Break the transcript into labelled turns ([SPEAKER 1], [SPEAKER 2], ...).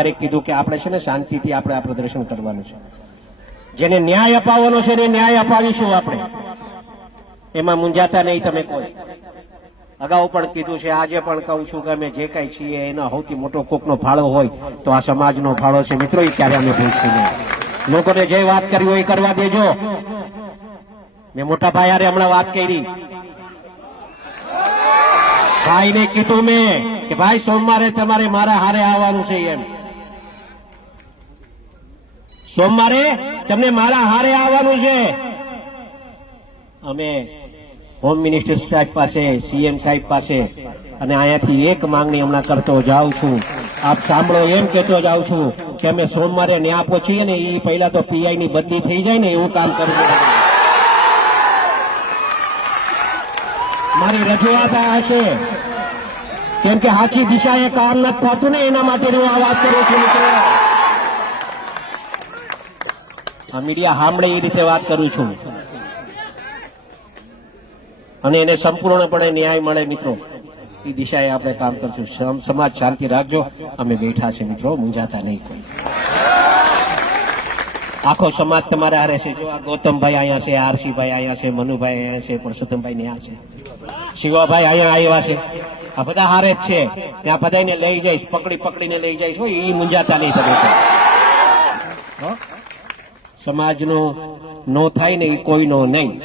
[SPEAKER 1] ત્યારે કીધું કે આપણે છે ને શાંતિથી આપણે આ પ્રદર્શન કરવાનું છે. જેને ન્યાય અપાવવાનો છે એને ન્યાય અપાવીશું આપણે. એમાં મૂંઝાતા નહીં તમે કોઈ. અગાઉ પણ કીધું છે, આજે પણ કહું છું કે અમે જે કાંઈ છીએ, એનો સૌથી મોટો કોકનો ફાળો હોય તો આ સમાજનો ફાળો છે. મિત્રો, એ ક્યારે અમે ભૂલશું નહીં. લોકોને જે વાત કરવી હોય એ કરવા દેજો. મેં મોટા ભાઈ યારે હમણાં વાત કરી. ભાઈને કીધું મેં કે, ભાઈ, સોમવારે તમારે મારા હારે આવવાનું છે એમ. સોમવારે તમને મારા હારે આવવાનું છે. અમે હોમ મિનિસ્ટર સાહેબ પાસે સીએમ સાહેબ પાસે અને અહીંયાથી એક માંગણી હમણાં કરતો જાઉં છું. આપ સાંભળો એમ કહેતો જાઉં છું કે અમે સોમવારે ન્યા પહોંચીએ ને એ પહેલા તો પીઆઈ ની બદલી થઈ જાય ને એવું કામ કરવું મારી રજૂઆત આ હશે. કેમ કે સાચી એ કામ નથી થતું ને એના માટે હું આ વાત કરું છું, મિત્રો. મીડિયા સાંભળે એ રીતે વાત કરું છું. અને એને સંપૂર્ણપણે ન્યાય મળે મિત્રો. એ દિશાએ આપણે કામ કરશું. સમાજ શાંતિ રાખજો. અમે બેઠા છે મિત્રો, મૂંઝાતા નહીં કોઈ. આખો સમાજ તમારે હારે છે. જો આ ગૌતમભાઈ અહીંયા છે, આરસીભાઈ અહીંયા છે, મનુભાઈ અહીંયા છે પરસોત્તમભાઈ ન્યા છે. શિવાભાઈ અહીંયા આવ્યા છે. આ બધા હારે જ છે. ત્યાં બધાને લઈ જઈશ પકડી પકડીને લઈ જઈશ. હોય એ મૂંઝાતા નહીં તમે? સમાજનો નો થાય ને એ કોઈનો નહીં.